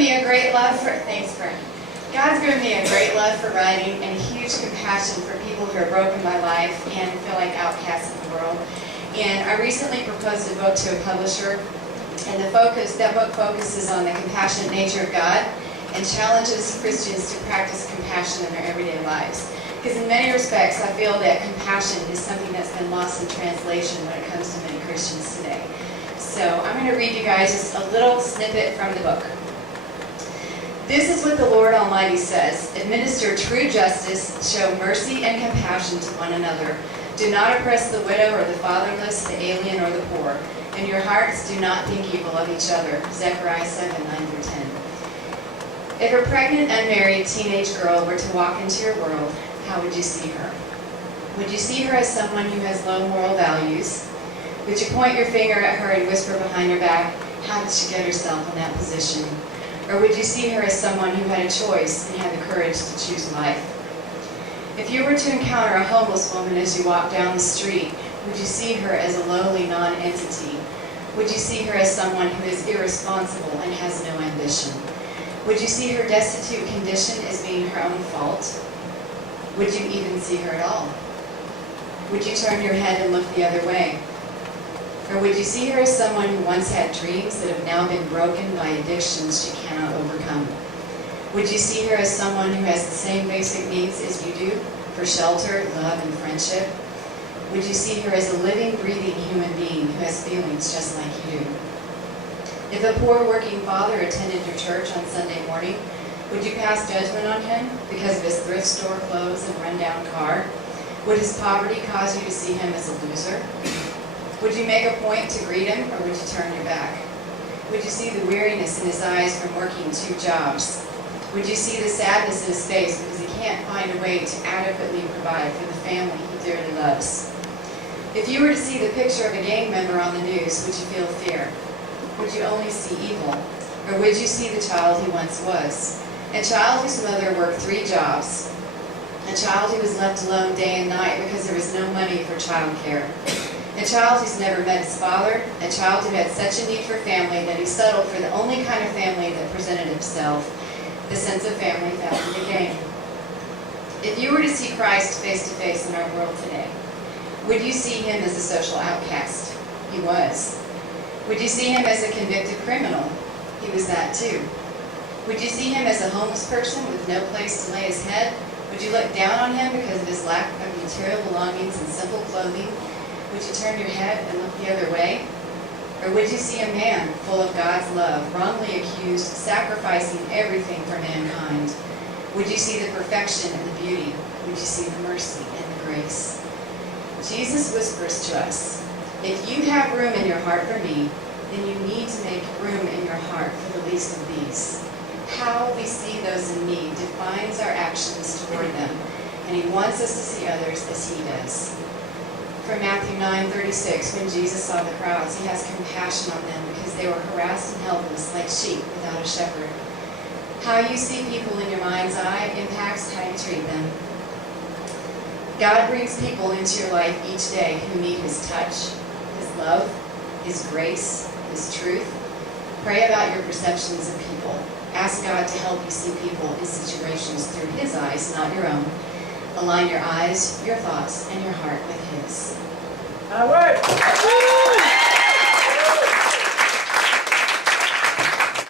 me a great love for, thanks Brent. God's given me a great love for writing and a huge compassion for people who are broken by life and feel like outcasts in the world. And I recently proposed a book to a publisher, and that book focuses on the compassionate nature of God and challenges Christians to practice compassion in their everyday lives. Because in many respects, I feel that compassion is something that's been lost in translation when it comes to many Christians today. So I'm going to read you guys just a little snippet from the book. This is what the Lord Almighty says. Administer true justice, show mercy and compassion to one another. Do not oppress the widow or the fatherless, the alien or the poor. In your hearts do not think evil of each other. Zechariah 7:9-10. If a pregnant, unmarried teenage girl were to walk into your world, how would you see her? Would you see her as someone who has low moral values? Would you point your finger at her and whisper behind her back, how did she get herself in that position? Or would you see her as someone who had a choice and had the courage to choose life? If you were to encounter a homeless woman as you walk down the street, would you see her as a lowly non-entity? Would you see her as someone who is irresponsible and has no ambition? Would you see her destitute condition as being her own fault? Would you even see her at all? Would you turn your head and look the other way? Or would you see her as someone who once had dreams that have now been broken by addictions she cannot overcome? Would you see her as someone who has the same basic needs as you do for shelter, love, and friendship? Would you see her as a living, breathing human being who has feelings just like you do? If a poor working father attended your church on Sunday morning, would you pass judgment on him because of his thrift store clothes and rundown car? Would his poverty cause you to see him as a loser? Would you make a point to greet him, or would you turn your back? Would you see the weariness in his eyes from working 2 jobs? Would you see the sadness in his face because he can't find a way to adequately provide for the family he dearly loves? If you were to see the picture of a gang member on the news, would you feel fear? Would you only see evil? Or would you see the child he once was? A child whose mother worked 3 jobs. A child who was left alone day and night because there was no money for child care. A child who's never met his father, a child who had such a need for family that he settled for the only kind of family that presented himself, the sense of family found in the gang. If you were to see Christ face to face in our world today, would you see him as a social outcast? He was. Would you see him as a convicted criminal? He was that too. Would you see him as a homeless person with no place to lay his head? Would you look down on him because of his lack of material belongings and simple clothing? Would you turn your head and look the other way? Or would you see a man full of God's love, wrongly accused, sacrificing everything for mankind? Would you see the perfection and the beauty? Would you see the mercy and the grace? Jesus whispers to us, if you have room in your heart for me, then you need to make room in your heart for the least of these. How we see those in need defines our actions toward them, and he wants us to see others as he does. From Matthew 9:36, when Jesus saw the crowds, he has compassion on them because they were harassed and helpless like sheep without a shepherd. How you see people in your mind's eye impacts how you treat them. God brings people into your life each day who need his touch, his love, his grace, his truth. Pray about your perceptions of people. Ask God to help you see people in situations through his eyes, not your own. Align your eyes, your thoughts, and your heart with his. All right.